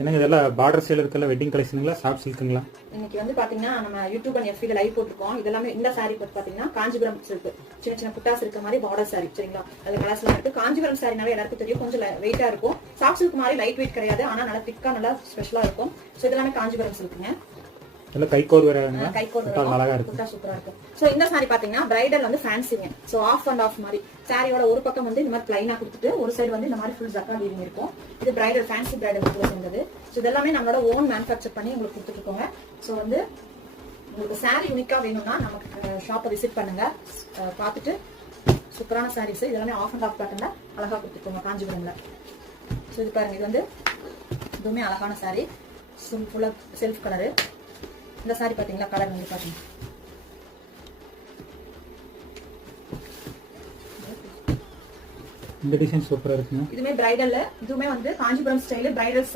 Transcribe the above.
என்னங்க இதெல்லாம் border style இருக்குல்ல, வெட்டிங் கலெக்ஷனுங்களா, சாஃப்ட் சில்க்குங்களா? இன்னைக்கு வந்து பாத்தீங்கன்னா நம்ம யூடியூப் அண்ட் எஃபில லைவ் போட்டுருக்கோம். இதெல்லாமே இந்த சாரி பாத்தீங்கன்னா காஞ்சிபுரம் சில்க், சின்ன சின்ன புட்டாஸ் இருக்க மாதிரி பார்டர் சாரி. சரிங்களா, அது கலர்ஸ்லாம் இருக்கு. காஞ்சிபுரம் சாரினாவே எல்லாருக்கும் தெரியும், கொஞ்சம் வெயிட்டா இருக்கும். சாஃப்ட் சில்க் மாதிரி லைட் வெயிட் கிடையாது, ஆனா நல்லா திக்கா நல்லா ஸ்பெஷலா இருக்கும். ஸோ இதெல்லாமே காஞ்சிபுரம் சில்க்குங்க. எல்லாம் கைக்கோர் வராதுங்களா? கைக்கோர் அழகா இருக்கு, புட்டா சூப்பரா இருக்கும். ஸோ இந்த சாரி பாத்தீங்கன்னா பிரைடல் வந்து ஃபேன்சிங்க. ஸோ ஆஃப் அண்ட் ஆஃப் மாதிரி சாரியோட ஒரு பக்கம் வந்து இந்த மாதிரி பிளைனா கொடுத்துட்டு ஒரு சைடு வந்து இந்த மாதிரி ஃபுல் ஜக்கா வீவிங் இருக்கும். இது பிரைடல் ஃபேன்சி பிரைடல் கூட சேர்ந்தது. ஸோ இதெல்லாமே நம்மளோட ஓன் மேனுஃபேக்சர் பண்ணி உங்களுக்கு கொடுத்துட்டு இருக்கோங்க. ஸோ வந்து உங்களுக்கு சாரி யூனிக்கா வேணும்னா நமக்கு ஷாப்பை விசிட் பண்ணுங்க, பார்த்துட்டு சூப்பரான சாரீஸ் இதெல்லாமே ஆஃப் அண்ட் ஆஃப் பேட்டர்ல அழகா கொடுத்துருக்கோங்க காஞ்சிபுரம்ல. ஸோ இது பாருங்க, இது வந்து இதுவுமே அழகான சாரி, ஃபுல்லா செல்ஃப் கலரு. இந்த சாரி பாத்தீங்களா, கலர் வந்து பாத்தீங்க இந்த டிசைன் சூப்பரா இருக்குங்க. இதுமே பிரைடல்ல, இதுவுமே வந்து காஞ்சிபுரம் ஸ்டைல் பிரைடல்